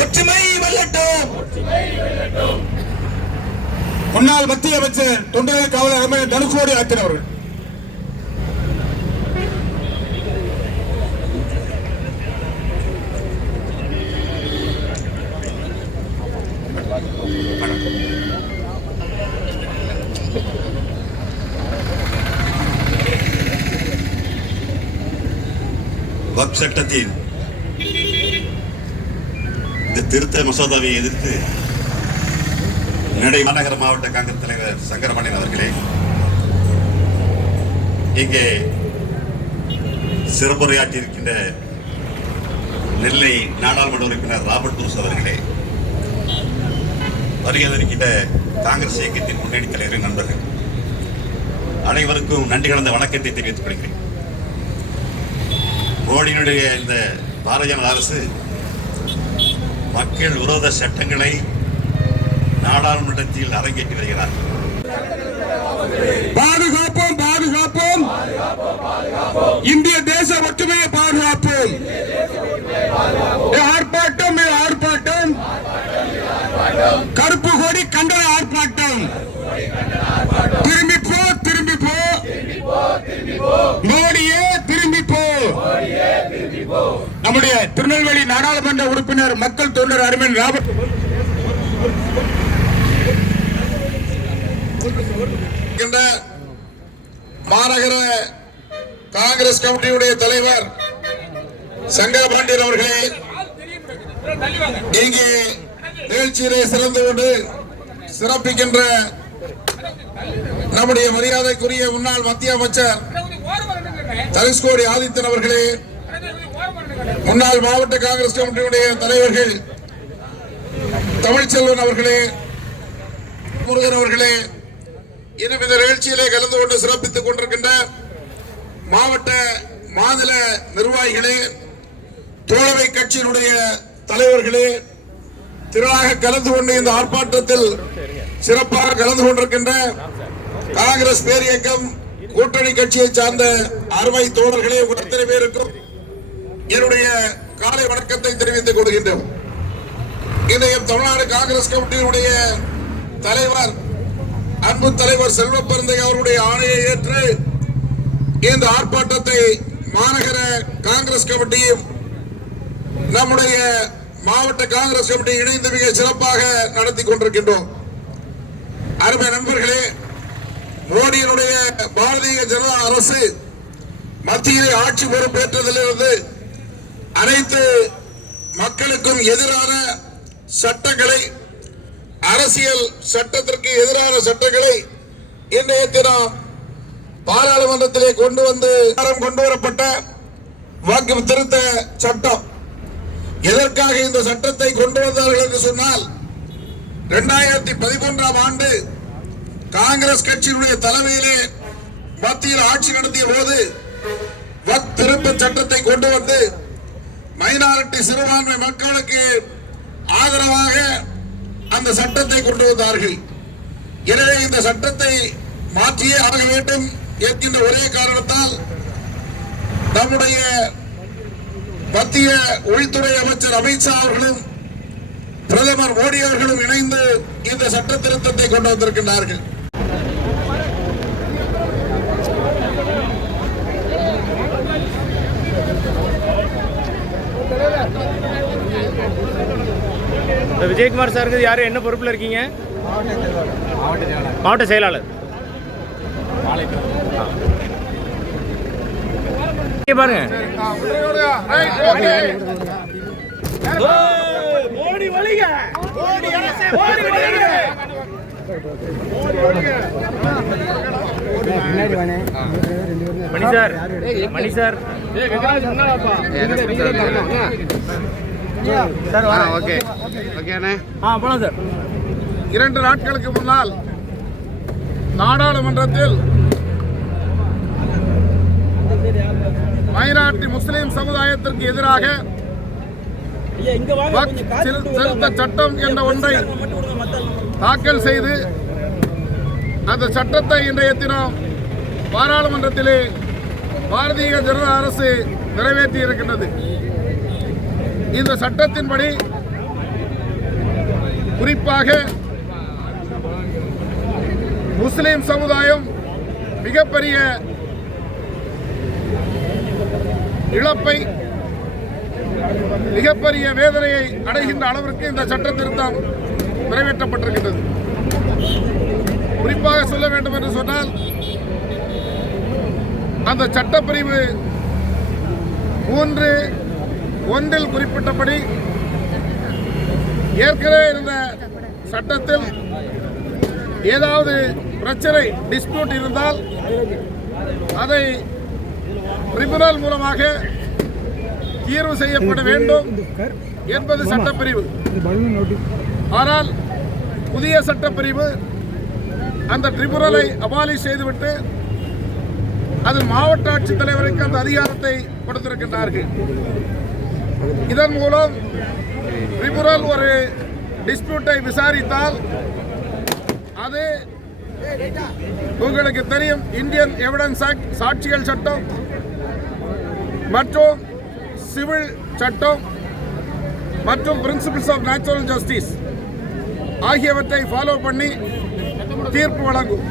ஒற்றுமை வெல்லட்டும். முன்னாள் மத்திய அமைச்சர் தொண்டர்கள் காவலர் அமைச்சர் தனுஷோடு ஆற்றின் அவர்கள். வக் சட்டத்தின் இந்த திருத்த மசோதாவை எதிர்த்து நடை மாநகர மாவட்ட காங்கிரஸ் தலைவர் சங்கரமணியன் அவர்களே இங்கே சிறப்புரையாற்றியிருக்கின்ற நெல்லை நாடாளுமன்ற உறுப்பினர் ராபர்ட் புருஷ் அவர்களே வருகிறதற்கின்ற காங்கிரஸ் இயக்கத்தின் முன்னணி தலைவரின் நண்பர்கள் அனைவருக்கும் நன்றி கலந்த வணக்கத்தை தெரிவித்துக் கொள்கிறேன். மோடியினுடைய இந்த பாரதிய அரசு மக்கள் விரோத சட்டங்களை நாடாளுமன்றத்தில் அரங்கேற்றி வருகிறார். பாதுகாப்போம் பாதுகாப்போம். இந்திய தேச ஒற்றுமையை பாதுகாப்போம். ஆர்ப்பாட்டம் ஆர்ப்பாட்டம். கருப்பு கொடி கண்டன ஆர்ப்பாட்டம். திரும்பி போ திரும்பி போ நம்முடைய திருநெல்வேலி நாடாளுமன்ற உறுப்பினர் மக்கள் தொண்டர் அருமன் ராபர்ட் மாநகர காங்கிரஸ் கமிட்டியுடைய தலைவர் சங்கர பாண்டியன் அவர்களே இங்கே நிகழ்ச்சியிலே சிறந்து கொண்டு சிறப்பிக்கின்ற நம்முடைய மரியாதைக்குரிய முன்னாள் மத்திய அமைச்சர் தனுஷ்கோடி ஆதித்தன் அவர்களே முன்னாள் மாவட்ட காங்கிரஸ் கமிட்டியுடைய தலைவர்கள் தமிழ்ச்செல்வன் அவர்களே முருகன் அவர்களே இன்னும் இந்த நிகழ்ச்சியிலே கலந்து கொண்டு சிறப்பித்துக் கொண்டிருக்கின்ற மாவட்ட மாநில நிர்வாகிகளே தோழமை கட்சியினுடைய தலைவர்களே திரளாக கலந்து கொண்டு இந்த ஆர்ப்பாட்டத்தில் சிறப்பாக கலந்து கொண்டிருக்கின்ற காங்கிரஸ் பேரியக்கம் கூட்டணி கட்சியை சார்ந்த அறுவை தோழர்களே உங்கள் அத்தனை பேருக்கும் என்னுடைய காலை வணக்கத்தை தெரிவித்துக் கொள்கின்றோம். இன்றைய தமிழ்நாடு காங்கிரஸ் கமிட்டியினுடைய தலைவர் அன்பு தலைவர் செல்வ பெருந்தை அவருடைய ஆணையை ஏற்று இந்த ஆர்ப்பாட்டத்தை மாநகர காங்கிரஸ் கமிட்டியும் நம்முடைய மாவட்ட காங்கிரஸ் கமிட்டி இணைந்து மிக சிறப்பாக நடத்தி கொண்டிருக்கின்றோம். அருமை நண்பர்களே மோடியினுடைய பாரதிய ஜனதா அரசு மத்தியிலே ஆட்சி பொறுப்பேற்றதிலிருந்து அனைத்து மக்களுக்கும் எதிரான சட்டங்களை அரசியல் சட்டத்திற்கு எதிரான சட்டங்களை இன்றைய தினம் பாராளுமன்றத்திலே கொண்டு வந்து கொண்டு வரப்பட்ட வாக்கு திருத்த சட்டம். எதற்காக இந்த சட்டத்தை கொண்டு வந்தார்கள் என்று சொன்னால் இரண்டாயிரத்தி பதிமூன்றாம் ஆண்டு காங்கிரஸ் கட்சியினுடைய தலைமையிலே மத்தியில் ஆட்சி நடத்திய போது வக் திருத்த சட்டத்தை கொண்டு வந்து மைனாரிட்டி சிறுபான்மை மக்களுக்கு ஆதரவாக அந்த சட்டத்தை கொண்டு வந்தார்கள். எனவே இந்த சட்டத்தை மாற்றியே ஆக வேண்டும் என்கின்ற ஒரே காரணத்தால் நம்முடைய மத்திய உள்துறை அமைச்சர் அமித்ஷா அவர்களும் பிரதமர் மோடி அவர்களும் இணைந்து இந்த சட்ட திருத்தத்தை கொண்டு வந்திருக்கின்றார்கள். விஜயகுமார் சாருக்கு யார்? என்ன பொறுப்பில் இருக்கீங்க? மாவட்ட செயலாளர். பாருங்க. மோடி வழிக Modi வழிக Mani sir Mani sir sir okay ஓகேண்ணே ஆ போலாம் சார் இரண்டு நாட்களுக்கு முன்னால் நாடாளுமன்றத்தில் மைனாரிட்டி முஸ்லிம் சமுதாயத்திற்கு எதிராக திருத்த சட்டம் என்ற ஒன்றை தாக்கல் செய்து அந்த சட்டத்தை இன்றைய தினம் பாராளுமன்றத்திலே பாரதிய ஜனதா அரசு நிறைவேற்றி இருக்கின்றது இந்த சட்டத்தின்படி குறிப்பாக முஸ்லிம் சமுதாயம் மிகப்பெரிய இழப்பை மிகப்பெரிய வேதனையை அடைகின்ற அளவிற்கு இந்த சட்ட திருத்தம் நிறைவேற்றப்பட்டிருக்கின்றது. குறிப்பாக சொல்ல வேண்டும் என்று சொன்னால் அந்த சட்டப்பிரிவு மூன்று ஒன்றில் குறிப்பிட்டபடி ஏற்கனவே இருந்த சட்டத்தில் ஏதாவது பிரச்சனை டிஸ்பியூட் இருந்தால் அதை ட்ரிபுனல் மூலமாக தீர்வு செய்யப்பட வேண்டும். என்பது சட்டப்பிரிவு. ஆனால் புதிய சட்டப்பிரிவு அந்த ட்ரிபுனலை அபாலிஷ் செய்துவிட்டு அது மாவட்ட ஆட்சித்தலைவருக்கு அந்த அதிகாரத்தை கொடுத்திருக்கின்றார்கள். இதன் மூலம் ட்ரிபுனல் ஒரு டிஸ்பியூட்டை விசாரித்தால் அது உங்களுக்கு தெரியும். இந்தியன் எவிடன்ஸ் ஆக்ட் சாட்சிகள் சட்டம் மற்றும் சிவில் சட்டம் மற்றும் பிரின்சிபிள்ஸ் ஆஃப் நேச்சுரல் ஜஸ்டிஸ் ஆகியவற்றை ஃபாலோ பண்ணி தீர்ப்பு வழங்கும்.